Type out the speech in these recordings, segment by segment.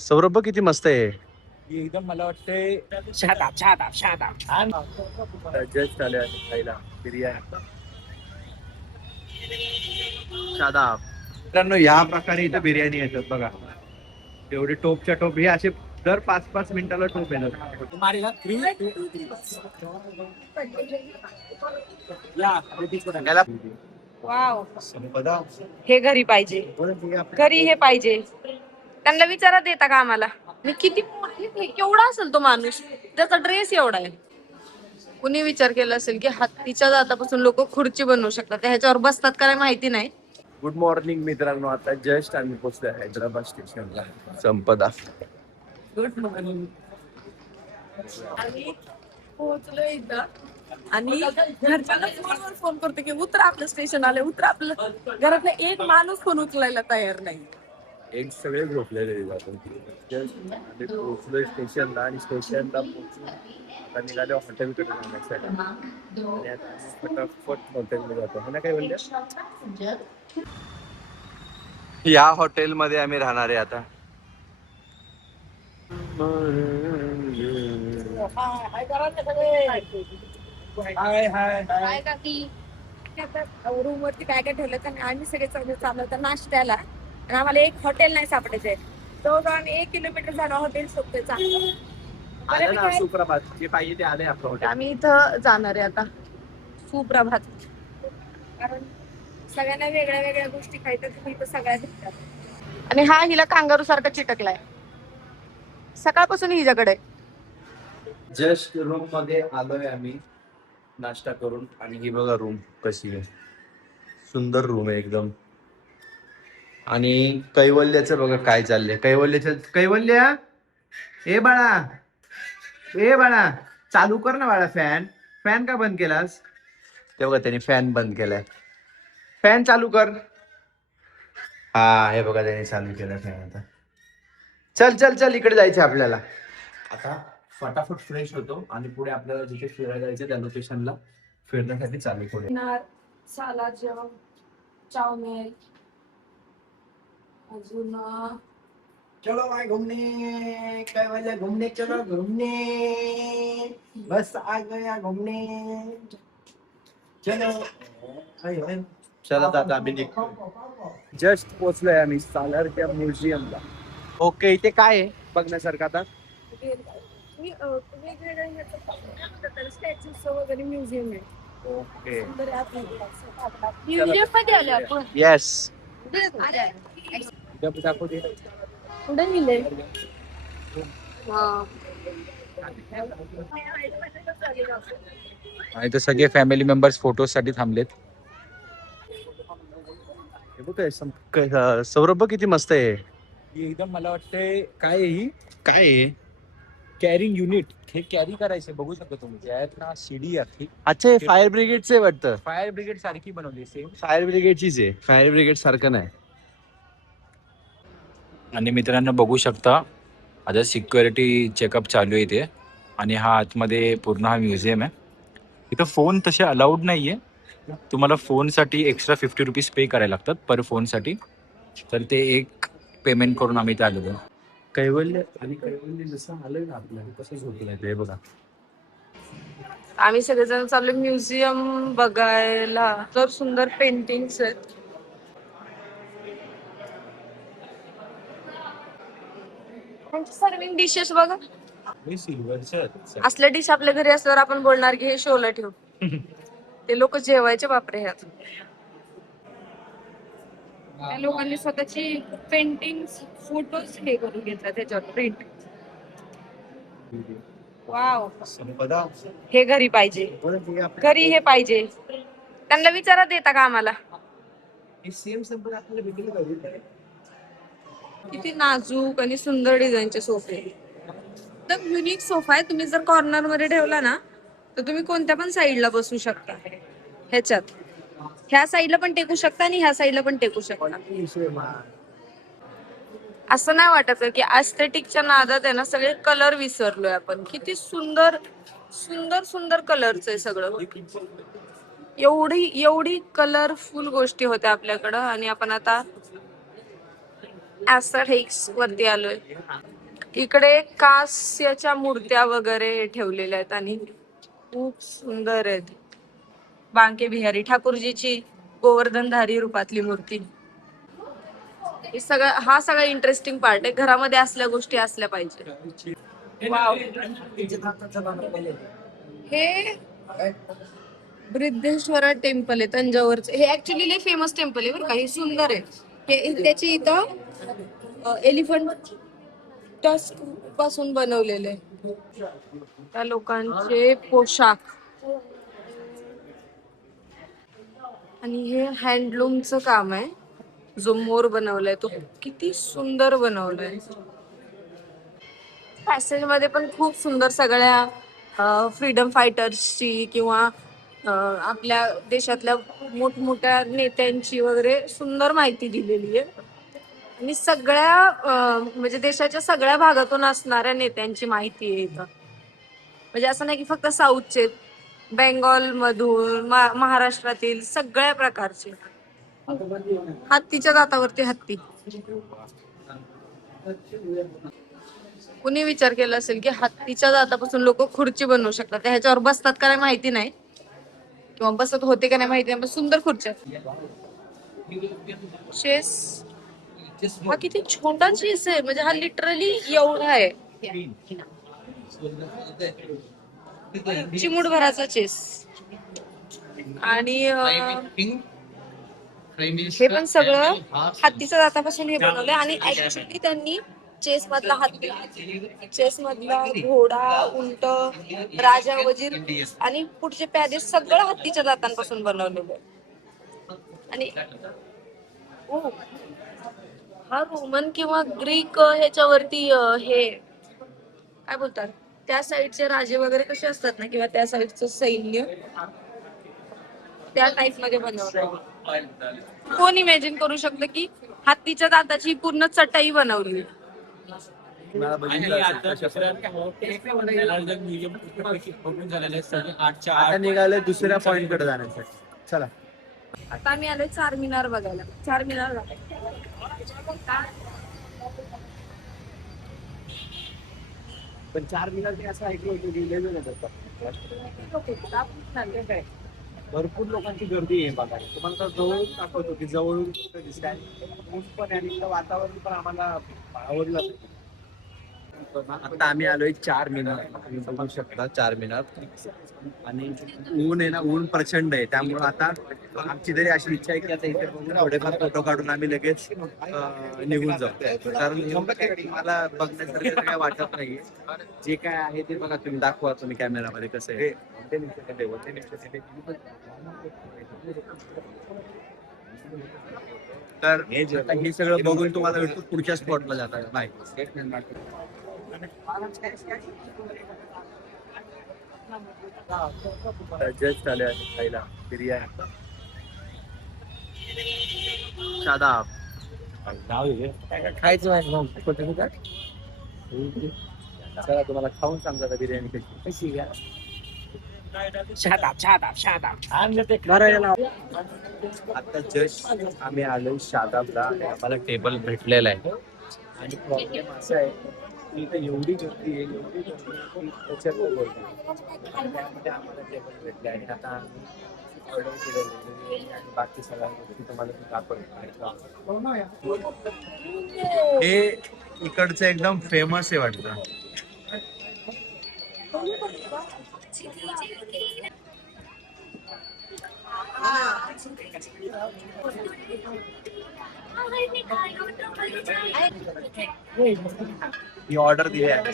सौरभ बघ किती मस्त आहे. एकदम मला वाटते छान जस्ट आले खायला बिर्याणी. शादाब. मित्रांनो ह्या प्रकारे इथं बिर्याणी येतात बघा. एवढे टोपच्या टोप हे असे दर 5-5 मिनिटाला टोप येतात. याला वाव, हे घरी पाहिजे, घरी हे पाहिजे. त्यांना विचारा देता का आम्हाला. मी किती केवढा असेल तो माणूस, त्याचा ड्रेस एवढा आहे. कुणी विचार केला असेल की हत्तीच्या दातापासून लोक खुर्ची बनवू शकतात, ह्याच्यावर बसतात का माहिती नाही. गुड मॉर्निंग मित्रांनो, आता जस्ट आम्ही पोहोचलोय हैदराबाद स्टेशनला. संपदा. Good morning. आम्ही पोहोचलो इथं आणि घरच्यांना फोनवर फोन करतो की उतरा, आपलं स्टेशन आलं, उतरा. आपलं घरातला एक माणूस फोन उचलायला तयार नाही. एक सगळे झोपलेले जातो. पोहोचलोय स्टेशनला आणि स्टेशनला पोहोचून आता निघालो हॉटेलकडे जाण्यासाठी. आणि आता फटाफट हॉटेलमध्ये जातो है ना. काय बोलले, या हॉटेल मध्ये आम्ही राहणार आहे आता. काय काकी रूम वरती काय काय ठेवलं तर आम्ही सगळे चाललो होतो नाश्त्याला आणि आम्हाला एक हॉटेल नाही सापडायचंय. तो आम्ही 1 किलोमीटर झालो हॉटेल शोधतोय चांगलं. सुप्रभात जे पाहिजे ते आले आपलं हॉटेल. आम्ही इथं जाणार आहे आता सुप्रभात, कारण सगळ्यांना वेगळ्या वेगळ्या गोष्टी खायच्या, तुम्ही इथं सगळ्या भेटतात. आणि हा हिला कांगारू सारखा चिटकलाय सकाळपासून हिच्याकडे. जस्ट रूम मध्ये आलोय आम्ही नाश्ता करून. आणि ही बघा रूम कशी आहे. सुंदर रूम आहे एकदम. आणि कैवल्याचं बघा काय चाललंय. कैवल्या ए बाळा चालू कर ना बाळा फॅन. फॅन का बंद केलास. ते बघा त्याने फॅन बंद केलाय. फॅन चालू कर. हा हे बघा त्याने चालू केला फॅन. आता चल चल चल इकडे जायचं आपल्याला. आता फटाफट फ्रेश होतो आणि पुढे आपल्याला जिथे फिरायला जायचं त्या लोकेशनला फिरण्यासाठी चालू करूया. सालाद, जेवण, चाउमीन, अजून चलो भाई घूमने, कैवल्या घूमने चलो घूमने, बस आ गया घूमने, चलो. चला आता आम्ही निघतो. जस्ट पोहोचलोय आम्ही सालारच्या म्युझियमला. ओके इथे काय आहे बघण्यासारखं आता. स्टॅच्यूज वगैरे म्युझियम आहे. ओके म्युझियम मध्ये आलो आपण. येस. कुठे लिहिलंय. आणि तर सगळे फॅमिली मेंबर्स फोटो साठी थांबलेत. सौरभ बघ किती मस्त आहे. एकदम मला वाटते काय ही काय आहे. Carrying unit. हे कॅरी करायचे बघू शकतो तुम्ही. आहेत ना सीडी आहे. अच्छा हे फायर ब्रिगेडचे वाटतं. फायर ब्रिगेड सारखी बनवली सेम. फायर ब्रिगेडचीच आहे. फायर ब्रिगेड सारखं नाही. आणि मित्रांनो बघू शकता आता सिक्युरिटी चेकअप चालू आहे इथे. आणि हा आतमध्ये पूर्ण हा म्युझियम आहे. इथं फोन तसे अलाउड नाहीये. तुम्हाला फोनसाठी एक्स्ट्रा 50 रुपीज पे करायला लागतात पर फोनसाठी. तर ते एक पेमेंट करून आम्ही इथे आलेलो. कैवल्य जसं आलंय ना आपल्याला कसं झोपलंय ते बघा. आम्ही सगळेजण चाललो म्युझियम बघायला. तर सुंदर पेंटिंग्स आहेत. सर्विंग डिशेस बघा. असल्या डिश आपल्या घरी असल्यावर आपण बोलणार की हे शोला ठेव. ते लोक जेवायचे बापरे. ह्यात त्या लोकांनी स्वतःची पेंटिंग फोटोज हे करून घेतला त्याच्यावर प्रिंट. वाव, हे घरी पाहिजे, घरी हे पाहिजे. त्यांना विचारा देता का आम्हाला. किती नाजूक आणि सुंदर डिझाईनचे सोफे. एकदम युनिक सोफा आहे. तुम्ही जर कॉर्नर मध्ये ठेवला ना तर तुम्ही कोणत्या पण साईडला बसू शकता. ह्याच्यात ह्या साईडला पण टेकू शकता आणि ह्या साईडला पण टेकू शकता. असं नाही वाटत की एस्थेटिकच्या नादात आहे ना सगळे कलर विसरलोय आपण. किती सुंदर सुंदर सुंदर कलरच आहे सगळं. एवढी कलरफुल गोष्टी होत्या आपल्याकडं आणि आपण आता ऍस्थेटिक्स वरती आलोय. इकडे कास्याच्या मूर्त्या वगैरे ठेवलेल्या आहेत आणि खूप सुंदर आहेत. बांके बिहारी ठाकूरजीची गोवर्धनधारी रूपातली मूर्ती. हा सगळा इंटरेस्टिंग पार्ट आहे. घरामध्ये असल्या गोष्टी असल्या पाहिजे. वाव. हे बृद्धेश्वरा टेम्पल आहे तंजावरचं. हे ऍक्च्युली लय फेमस टेम्पल आहे बरं का. हे सुंदर आहे. त्याची इथं एलिफंट टस्क पासून बनवलेले त्या लोकांचे पोशाख आणि हे हँडलूमचं काम आहे. जो मोर बनवलाय तो किती सुंदर बनवलाय. पॅसेज मध्ये पण खूप सुंदर सगळ्या फ्रीडम फायटर्सची किंवा आपल्या देशातल्या मोठमोठ्या नेत्यांची वगैरे सुंदर माहिती दिलेली आहे. आणि म्हणजे देशाच्या सगळ्या भागातून असणाऱ्या नेत्यांची माहिती आहे इथं. म्हणजे असं नाही की फक्त साऊथचे, बेंगॉल मधून महाराष्ट्रातील सगळ्या प्रकारचे. हत्तीच्या दातावरती हत्ती. कुणी विचार केला असेल की हत्तीच्या दातापासून लोक खुर्ची बनवू शकतात. ह्याच्यावर बसतात का नाही माहिती नाही किंवा बसत होते का नाही माहिती नाही, पण सुंदर खुर्च्या. चेस हा किती छोटा चेस आहे. म्हणजे हा लिटरली एवढा आहे. चिमूटभराचा चेस. आणि हे पण सगळं हत्तीच्या दातापासून हे बनवलंय. आणि ऍक्च्युली त्यांनी चेस मधला हत्ती, चेस मधला घोडा, उंट, राजा, वजीर आणि पुढचे प्यादे सगळं हत्तीच्या दातांपासून बनवलेलं आहे. आणि हा रोमन किंवा ग्रीक ह्याच्यावरती हे काय बोलतात, त्या साईडचे राजे वगैरे कसे असतात ना, किंवा त्या साईडचं सैन्य त्या टाइप मध्ये बनवलं. कोण इमॅजिन करू शकतं की हत्तीच्या दाताची पूर्ण चटाई बनवली. आता निघाले दुसऱ्या पॉइंट कडे जाण्यासाठी. चला आता आम्ही आलोय चारमिनार बघायला. चारमिनार पण 4 मिनिट ते असं ऐकलं होतं की लय जण येतात. भरपूर लोकांची गर्दी आहे बघा. तुम्हाला तर जवळून दाखवतो की जवळून दिसतंय. ऊन पण आणि वातावरण पण आम्हाला आवडलं. आता आम्ही आलोय 4 मिनार. तुम्ही बघू शकता 4 मिनार. आणि ऊन आहे ना, ऊन प्रचंड आहे. त्यामुळे आता आमची तरी अशी इच्छा आहे की आता इथे बघून थोडेफार फोटो काढून आम्ही लगेच निघून जाऊ. कारण मला बघण्यासारखं काय वाटत नाहीये. जे काय आहे ते बघा, तुम्ही दाखवा तुम्ही कॅमेरामध्ये कसं आहे. तर हे सगळं बघून तुम्हाला भेटतो पुढच्या स्पॉटला जाता. बाय. जस्ट आले आहे खायला बिर्याणी. शादाब खायचं आहे मग कुठे चला तुम्हाला खाऊन सांगता बिर्याणी कशी घ्या. आता जस्ट आम्ही आलो शादाबला. आम्हाला टेबल भेटलेला आहे. आणि प्रॉब्लेम असा आहे की इथे एवढी गर्दी आहे, एवढी गर्दी त्याच्यात त्यामध्ये आम्हाला टेबल भेटले. आणि आता आम्ही ऑर्डर केलेली आणि बाकी सगळ्या गोष्टी तुम्हाला दाखवतो. हे इकडचं एकदम फेमस आहे वाटतं. ही ऑर्डर दिली आहे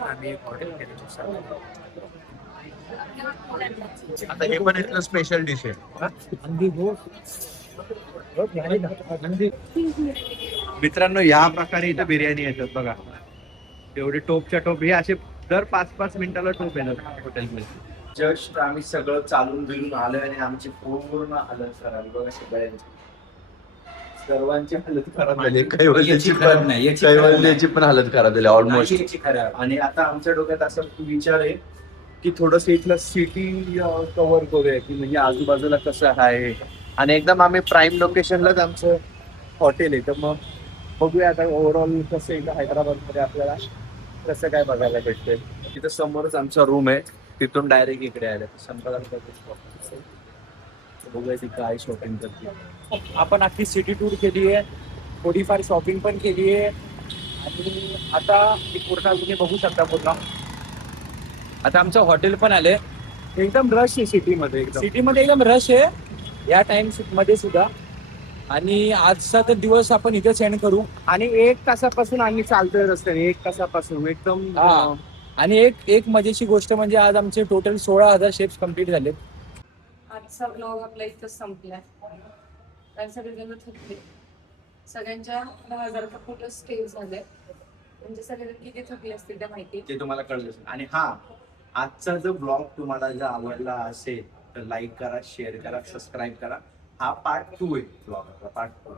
आम्ही ऑर्डर केली. आता हे पण इथलं स्पेशल डिश आहे. मित्रांनो, या प्रकारे इथं बिर्याणी येतात बघा. एवढे टोपच्या टोप. हे असे दर 5-5 मिनिटाला टोप येतात हॉटेलमध्ये. जस्ट आम्ही सगळं चालून बिलून आलोय आणि आमची पूर्ण हालत खराब बघा. सर्वांची हालत खराब झाली. कैवल्याची पण हालत खराब झाली ऑलमोस्ट. आणि आता आमच्या डोक्यात असा विचार आहे की थोडस इथलं सिटी कव्हर करूया, की म्हणजे आजूबाजूला कसं आहे. आणि एकदम आम्ही प्राईम लोकेशनलाच आमचं हॉटेल आहे. तर मग बघूया आता ओव्हरऑल कसं इथं हैदराबादमध्ये आपल्याला कसं काय बघायला भेटते. तिथं समोरच आमचा रूम आहे, तिथून डायरेक्ट इकडे आले बघूया ती काय शॉपिंग करते. आपण अख्खी सिटी टूर केली आहे, थोडीफार शॉपिंग पण केली आहे आणि आता ही पूर्ण तुम्ही बघू शकता पूर्ण. आता आमचं हॉटेल पण आले. एकदम रश आहे सिटीमध्ये एकदम. सिटीमध्ये एकदम रश आहे या टाइम मध्ये सुद्धा. आणि आजचा तर दिवस आपण इथे सेंड करू. आणि 1 तासापासून आम्ही चालतोय रस्त्याने, 1 तासापासून एकदम हा. आणि एक मजेची गोष्ट म्हणजे आज आमचे टोटल 16,000 स्टेप्स कम्प्लीट झालेत. आजचा ब्लॉग आपला इथंच संपलाय. कारण सगळेजण थकले. सगळ्यांच्या 10,000 पुढे स्टे झाले. म्हणजे सगळेजण किती थकले असतील त्या माहिती. ते तुम्हाला कळलं असेल. आणि हा, आजचा जो ब्लॉग तुम्हाला जर आवडला असेल तर लाईक करा, शेअर करा, सबस्क्राईब करा. हा पार्ट 2 आहे ब्लॉगचा, पार्ट 2.